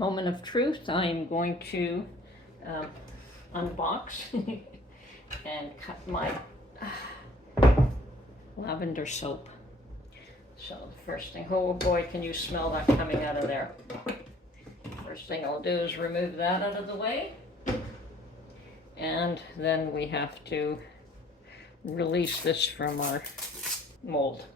moment of truth. I'm going to unbox and cut my lavender soap. So the first thing, oh boy, can you smell that coming out of there. First thing I'll do is remove that out of the way. And then we have to release this from our mold.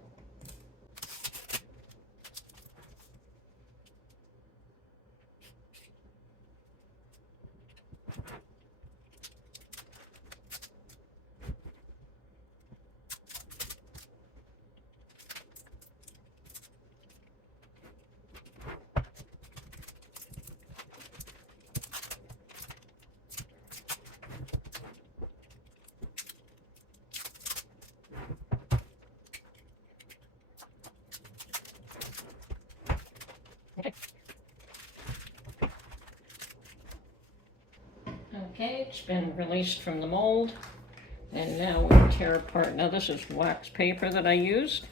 Okay, it's been released from the mold, and now we'll tear apart. Now this is wax paper that I used.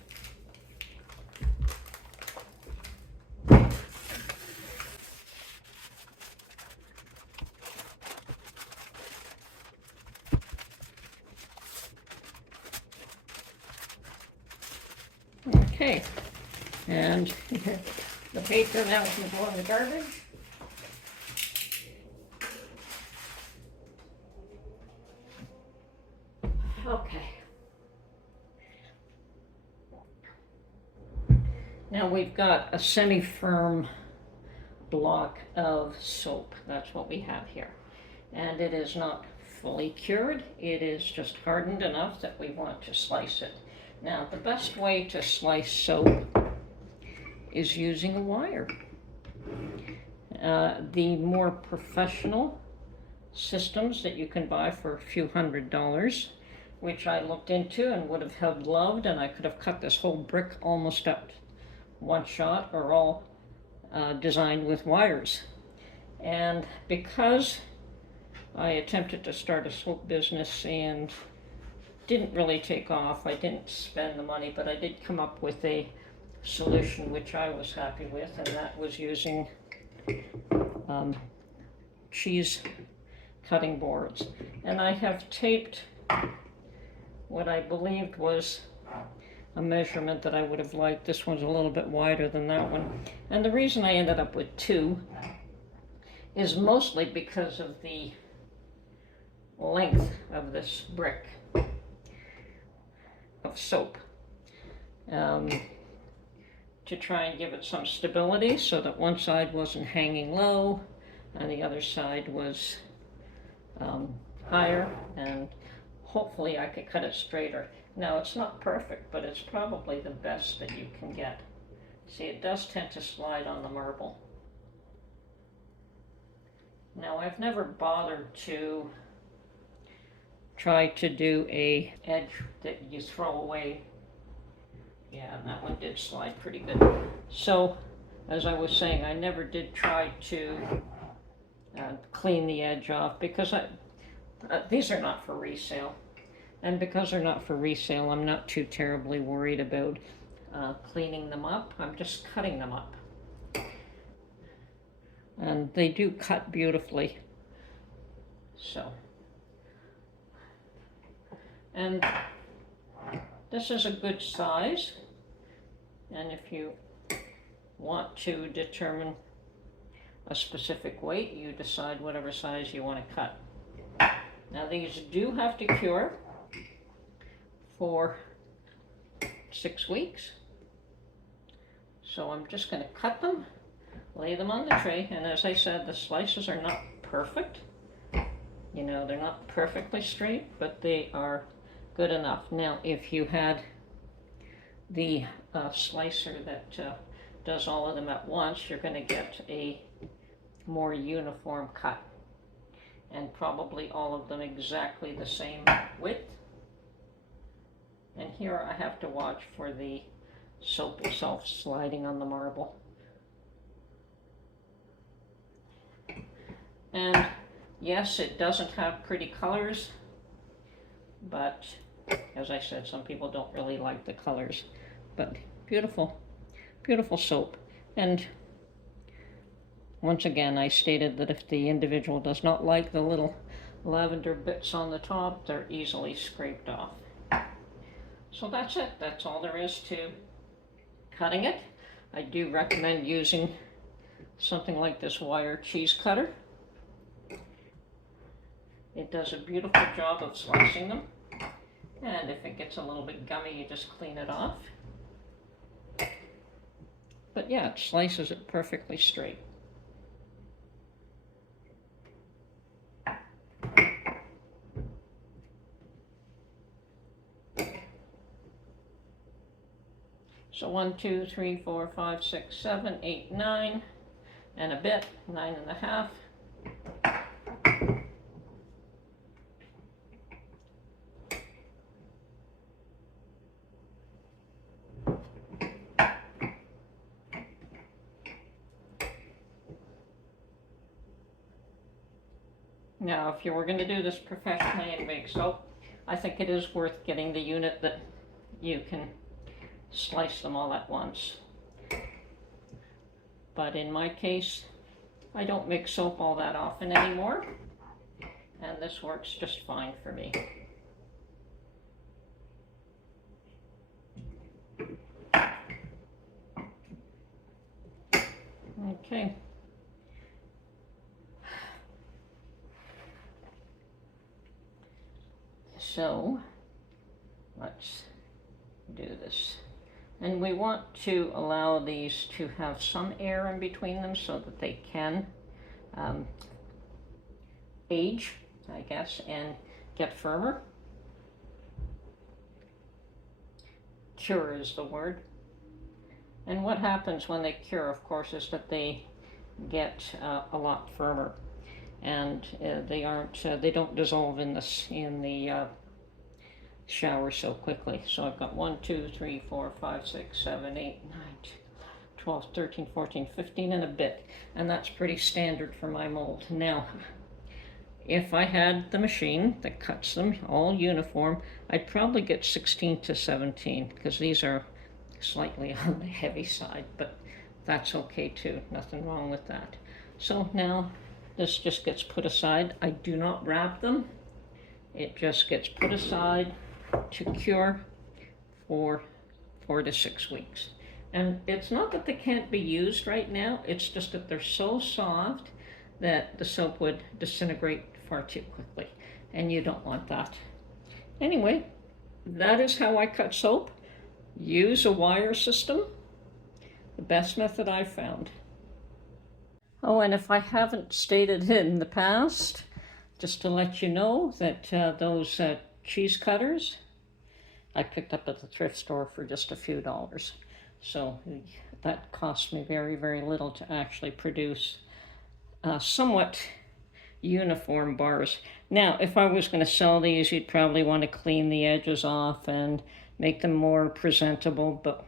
Okay, and the paper now can go in the garbage. Okay. Now we've got a semi-firm block of soap. That's what we have here. And it is not fully cured. It is just hardened enough that we want to slice it. Now, the best way to slice soap is using a wire. The more professional systems that you can buy for a few $100s, which I looked into and would have loved, and I could have cut this whole brick almost up one shot, are all designed with wires. And because I attempted to start a soap business and didn't really take off, I didn't spend the money, but I did come up with a solution which I was happy with, and that was using cheese cutting boards. And I have taped what I believed was a measurement that I would have liked. This one's a little bit wider than that one. And the reason I ended up with two is mostly because of the length of this brick of soap. To try and give it some stability so that one side wasn't hanging low and the other side was higher, and hopefully I could cut it straighter. Now, it's not perfect, but it's probably the best that you can get. See, it does tend to slide on the marble. Now, I've never bothered to try to do a edge that you throw away. Yeah, and that one did slide pretty good. So, as I was saying, I never did try to clean the edge off, because these are not for resale. And because they're not for resale, I'm not too terribly worried about cleaning them up. I'm just cutting them up. And they do cut beautifully. So. And this is a good size. And if you want to determine a specific weight, you decide whatever size you want to cut. Now, these do have to cure for 6 weeks. So I'm just going to cut them, lay them on the tray, and as I said, the slices are not perfect. You know, they're not perfectly straight, but they are good enough. Now, if you had the slicer that does all of them at once, you're going to get a more uniform cut, and probably all of them exactly the same width. And here I have to watch for the soap itself sliding on the marble. And yes, it doesn't have pretty colors, but as I said, some people don't really like the colors. But beautiful, beautiful soap. And once again, I stated that if the individual does not like the little lavender bits on the top, they're easily scraped off. So that's it. That's all there is to cutting it. I do recommend using something like this wire cheese cutter. It does a beautiful job of slicing them. And if it gets a little bit gummy, you just clean it off. But yeah, it slices it perfectly straight. So 1, 2, 3, 4, 5, 6, 7, 8, 9, and a bit, 9.5. Now, if you were going to do this professionally and make soap, I think it is worth getting the unit that you can slice them all at once. But in my case, I don't make soap all that often anymore, and this works just fine for me. Okay. So, let's do this. And we want to allow these to have some air in between them so that they can age, I guess, and get firmer. Cure is the word. And what happens when they cure, of course, is that they get a lot firmer, and they don't dissolve in the shower so quickly. So I've got 1, 2, 3, 4, 5, 6, 7, 8, 9, 12, 13, 14, 15 and a bit. And that's pretty standard for my mold. Now, if I had the machine that cuts them all uniform, I'd probably get 16 to 17, because these are slightly on the heavy side, but that's okay too. Nothing wrong with that. So now this just gets put aside. I do not wrap them. It just gets put aside to cure for 4 to 6 weeks. And it's not that they can't be used right now, it's just that they're so soft that the soap would disintegrate far too quickly, and you don't want that. Anyway, that is how I cut soap. Use a wire system, the best method I've found. Oh, and if I haven't stated in the past, just to let you know that those cheese cutters I picked up at the thrift store for just a few dollars. So that cost me very, very little to actually produce somewhat uniform bars. Now, if I was going to sell these, you'd probably want to clean the edges off and make them more presentable, but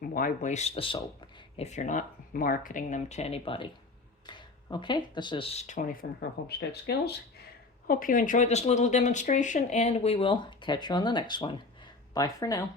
why waste the soap if you're not marketing them to anybody? Okay, this is Tony from her Homestead Skills. Hope you enjoyed this little demonstration, and we will catch you on the next one. Bye for now.